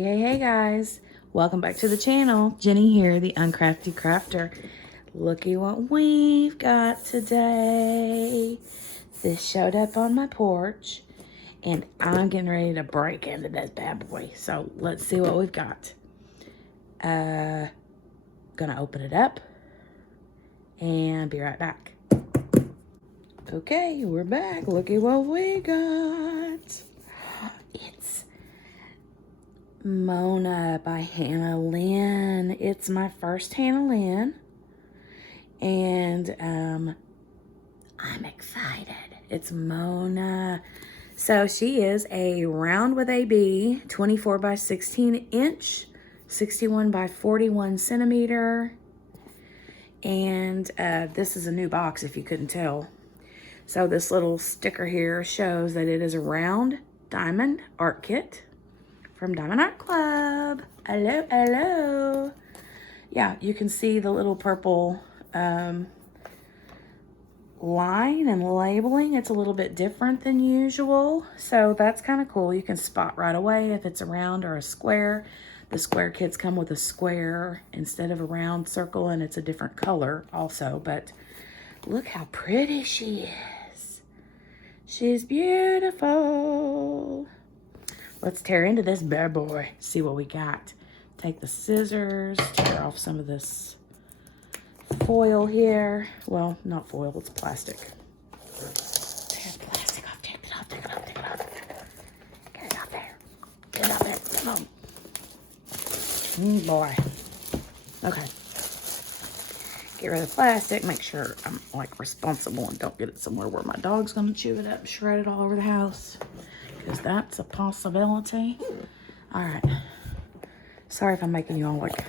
Hey guys, welcome back to the channel. Jenny here, the Uncrafty Crafter. Looky what we've got today. This showed up on my porch and I'm getting ready to break into this bad boy. So let's see what we've got. Gonna open it up and be right back. Okay, we're back. Looky what we got. It's Mona by Hannah Lynn. It's my first Hannah Lynn, and I'm excited. It's Mona. So she is a round with a B, 24 by 16 inch, 61 by 41 centimeter, and this is a new box if you couldn't tell. So this little sticker here shows that it is a round diamond art kit from Diamond Art Club. Hello, hello. Yeah, you can see the little purple line and labeling. It's a little bit different than usual. So that's kind of cool. You can spot right away if it's a round or a square. The square kits come with a square instead of a round circle, and it's a different color also. But look how pretty she is. She's beautiful. Let's tear into this bad boy, see what we got. Take the scissors, tear off some of this foil here. Well, not foil, it's plastic. Tear the plastic off, take it off, take it off, take it off. Get it out there, get it out there, come on. Boy. Okay. Get rid of the plastic, make sure I'm like responsible and don't get it somewhere where my dog's gonna chew it up, shred it all over the house. Because that's a possibility. All right. Sorry if I'm making you all like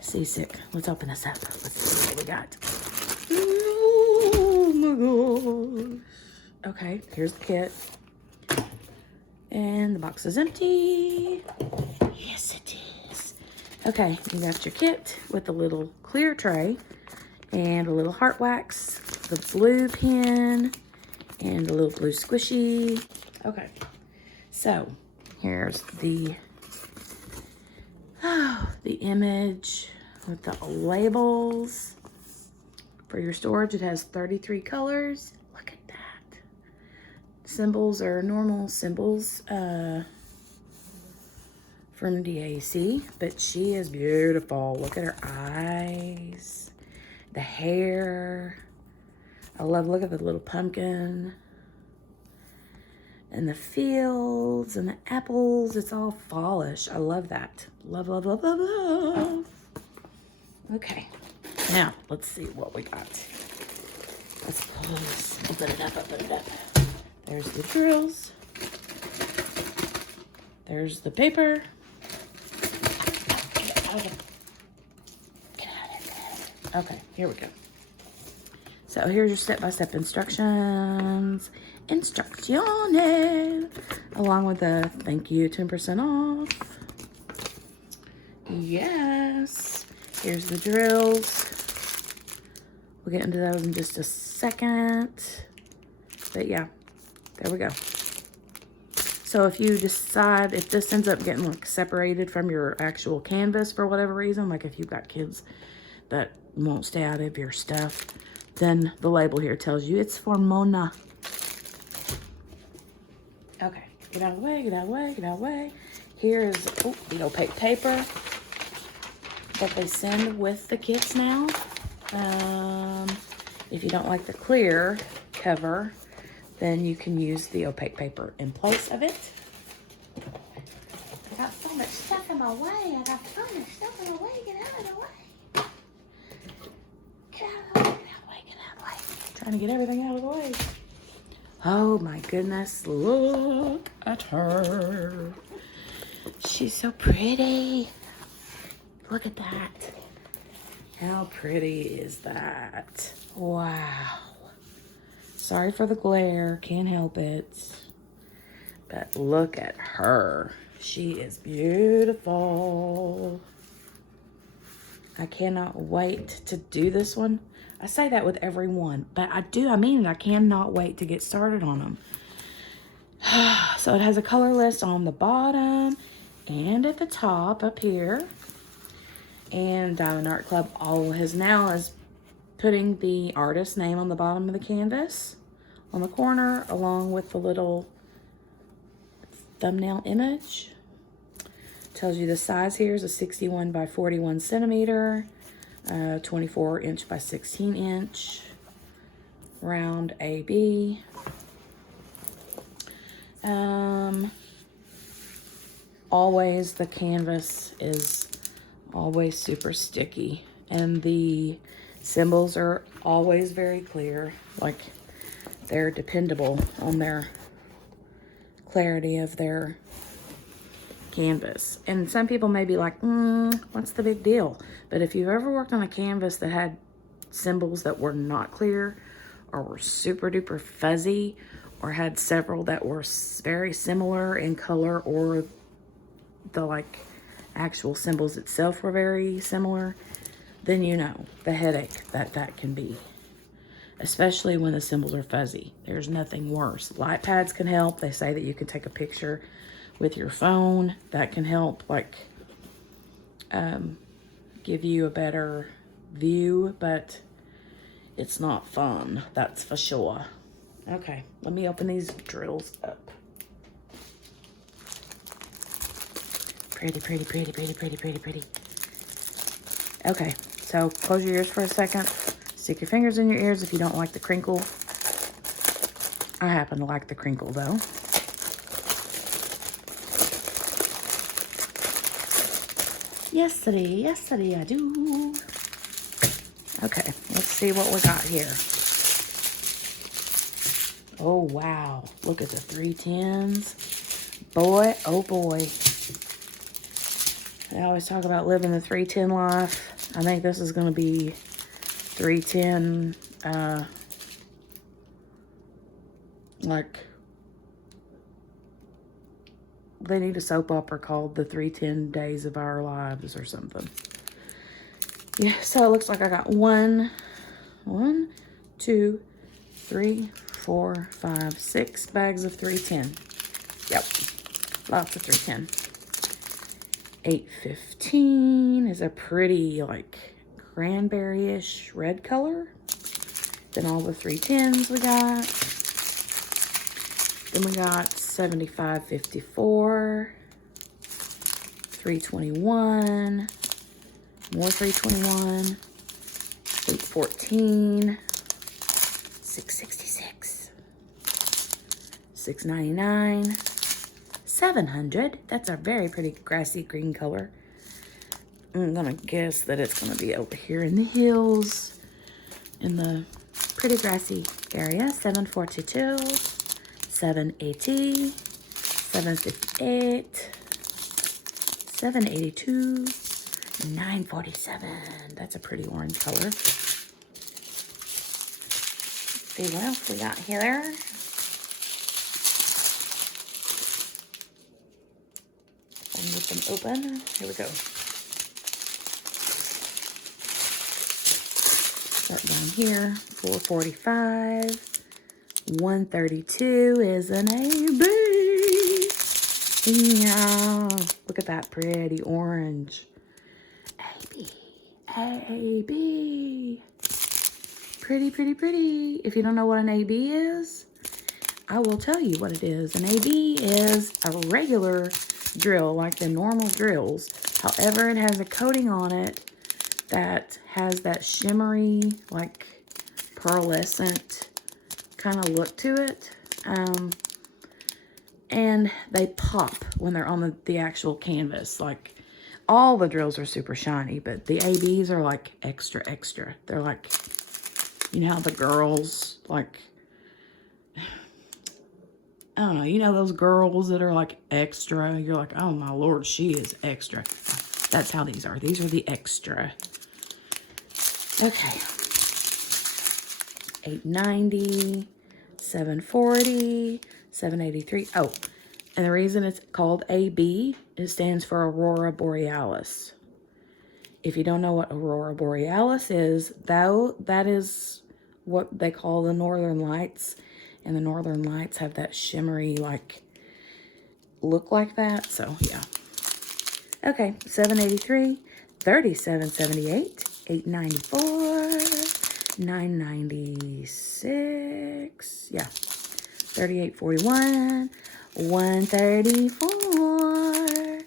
seasick. Let's open this up. Let's see what we got. Oh my gosh. Okay, here's the kit. And the box is empty. Yes, it is. Okay, you got your kit with a little clear tray and a little heart wax, the blue pen, and a little blue squishy. Okay, so here's the image with the labels for your storage. It has 33 colors. Look at that. Symbols are normal symbols from DAC, but she is beautiful. Look at her eyes, the hair. Look at the little pumpkin. And the fields and the apples. It's all fallish. I love that. Love, love, love, love, love. Okay. Now, let's see what we got. Let's pull this. Open it up, open it up. There's the drills. There's the paper. Get out of it. Get out of it. Okay, here we go. So here's your step-by-step instructions. Instrucciones. Along with the thank you, 10% off. Yes. Here's the drills. We'll get into those in just a second. But yeah, there we go. So if you decide, if this ends up getting like separated from your actual canvas for whatever reason, like if you've got kids that won't stay out of your stuff, then the label here tells you it's for Mona. Okay, get out of the way, get out of the way, get out of the way. Here is the opaque paper that they send with the kits now. If you don't like the clear cover, then you can use the opaque paper in place of it. I got so much stuff in my way. I got so much stuff in my way. Get out of the way. Get out of the way, get out of the way, get out of the way. Trying to get everything out of the way. Oh my goodness, look at her. She's so pretty. Look at that. How pretty is that? Wow. Sorry for the glare, can't help it. But look at her. She is beautiful. I cannot wait to do this one. I say that with every one, but I mean it. I cannot wait to get started on them. So it has a color list on the bottom. and at the top up here. And Diamond Art Club always now is putting the artist's name on the bottom of the canvas on the corner, along with the little thumbnail image. Tells you the size here is a 61 by 41 centimeter, 24 inch by 16 inch, round AB. Always the canvas is always super sticky, and the symbols are always very clear. Like, they're dependable on their clarity of their canvas. And some people may be like, what's the big deal? But if you've ever worked on a canvas that had symbols that were not clear or were super duper fuzzy, or had several that were very similar in color, or the like actual symbols itself were very similar, then you know the headache that can be, especially when the symbols are fuzzy. There's nothing worse. Light pads can help. They say that you can take a picture with your phone. That can help, like, give you a better view, but it's not fun, that's for sure. Okay, let me open these drills up. Pretty, pretty, pretty, pretty, pretty, pretty, pretty. Okay, so close your ears for a second. Stick your fingers in your ears if you don't like the crinkle. I happen to like the crinkle though. Yes, I do. Okay, let's see what we got here. Oh, wow. Look at the 310s. Boy, oh boy. I always talk about living the 310 life. I think this is going to be 310, like, they need a soap opera called The 310 Days of Our Lives or something. Yeah, so it looks like I got one, two, 3, 4, 5, 6 bags of 310. Yep, lots of 310. 815 is a pretty, like, cranberry-ish red color. Then all the 310s we got. Then we got 7554, 321, more 321, 814, 666, 699, 700. That's a very pretty grassy green color. I'm gonna guess that it's gonna be over here in the hills, in the pretty grassy area. 742, 780, 758, 782, 947. That's a pretty orange color. Let's see what else we got here. And get them open. Here we go. Start down here. 445. 132 is an AB. Yeah. Look at that pretty orange. AB. AB. Pretty, pretty, pretty. If you don't know what an AB is, I will tell you what it is. An AB is a regular drill, like the normal drills. However, it has a coating on it that has that shimmery, like pearlescent kind of look to it. And they pop when they're on the actual canvas. Like, all the drills are super shiny, but the ABs are like extra, extra. They're like, you know how the girls, like, I don't know, you know those girls that are like extra? You're like, oh my Lord, she is extra. That's how these are. These are the extra. Okay. 890, 740, 783. Oh, and the reason it's called AB, it stands for Aurora Borealis. If you don't know what Aurora Borealis is, though, that is what they call the Northern Lights. And the Northern Lights have that shimmery, like, look like that. So, yeah. Okay, $7.83, $37.78, $8.94, $9.96. Yeah, $38.41, $134.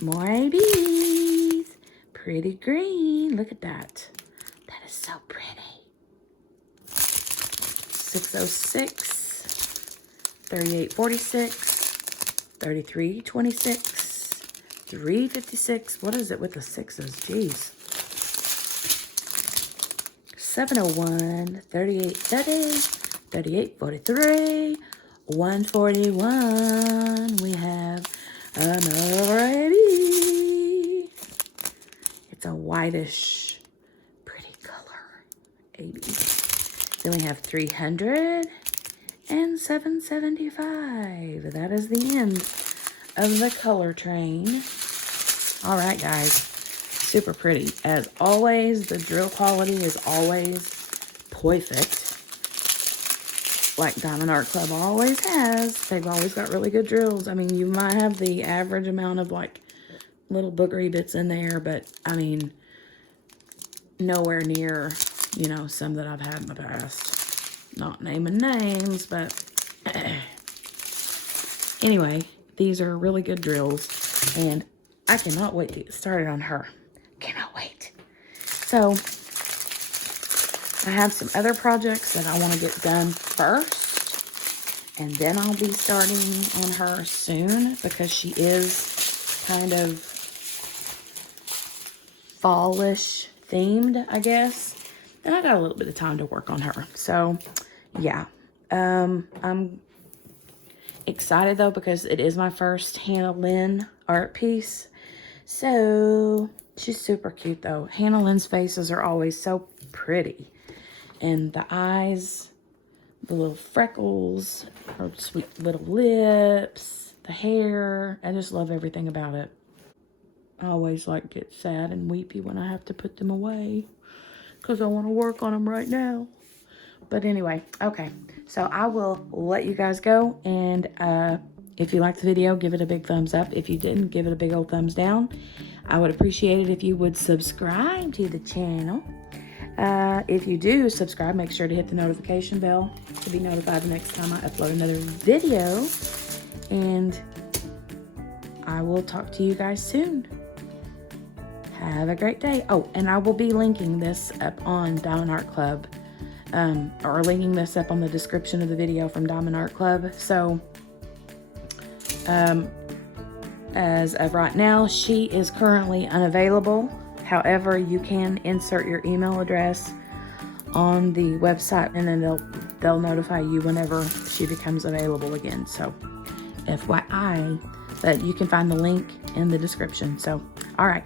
More ABs. Pretty green. Look at that. That is so pretty. $6.06, $38.46, $33.26, $3.56. What is it with the sixes? Jeez. $7.01, $38.30, $38.43, $141. We have another AB. It's a whitish, pretty color AB. Then we have 300 and 775. That is the end of the color train. All right, guys, super pretty. As always, the drill quality is always perfect, like Diamond Art Club always has. They've always got really good drills. I mean, you might have the average amount of like little boogery bits in there, but I mean, nowhere near, you know, some that I've had in the past. Not naming names, but anyway, these are really good drills, and I cannot wait to get started on her. Cannot wait. So I have some other projects that I want to get done first, and then I'll be starting on her soon, because she is kind of fallish themed, I guess. And I got a little bit of time to work on her. So yeah, I'm excited though, because it is my first Hannah Lynn art piece. So she's super cute though. Hannah Lynn's faces are always so pretty. And the eyes, the little freckles, her sweet little lips, the hair. I just love everything about it. I always like get sad and weepy when I have to put them away, because I want to work on them right now. But anyway, okay. So I will let you guys go. And if you liked the video, give it a big thumbs up. If you didn't, give it a big old thumbs down. I would appreciate it if you would subscribe to the channel. If you do subscribe, make sure to hit the notification bell to be notified the next time I upload another video. And I will talk to you guys soon. Have a great day. Oh, and I will be linking this up on Diamond Art Club. Or linking this up on the description of the video from Diamond Art Club. So, as of right now, she is currently unavailable. However, you can insert your email address on the website, and then they'll notify you whenever she becomes available again. So, FYI, but you can find the link in the description. So, all right.